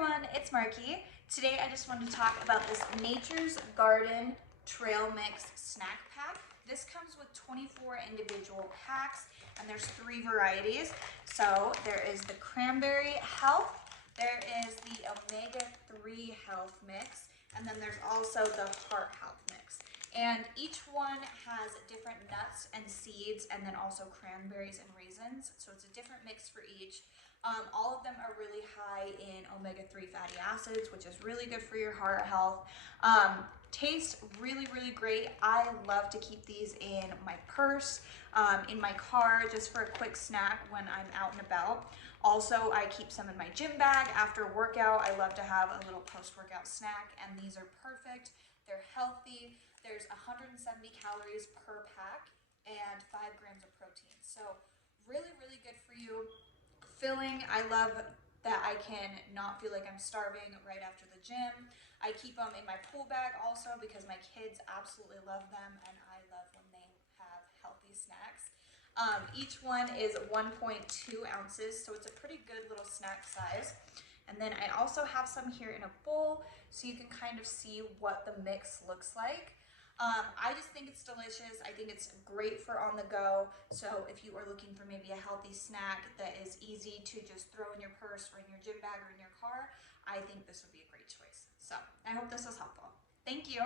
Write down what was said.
everyone, it's Marky. Today I just wanted to talk about this Nature's Garden Trail Mix Snack Pack. This comes with 24 individual packs and there's 3 varieties. So there is the Cranberry Health, there is the Omega-3 Health Mix, and then there's also the Heart Health Mix. And each one has different nuts and seeds and then also cranberries and raisins. So it's a different mix for each. All of them are really high in omega-3 fatty acids, which is really good for your heart health. Tastes really, really great. I love to keep these in my purse, in my car, just for a quick snack when I'm out and about. Also, I keep some in my gym bag after a workout. I love to have a little post-workout snack, and these are perfect. They're healthy. There's 170 calories per pack and 5 grams of protein. So really, really good for you. Filling. I love that I can not feel like I'm starving right after the gym. I keep them in my pool bag also because my kids absolutely love them, and I love when they have healthy snacks. Each one is 1.2 ounces, so it's a pretty good little snack size. And then I also have some here in a bowl so you can kind of see what the mix looks like. I just think it's delicious. I think it's great for on the go. So if you are looking for maybe a healthy snack that is easy to just throw in your purse or in your gym bag or in your car, I think this would be a great choice. So I hope this was helpful. Thank you.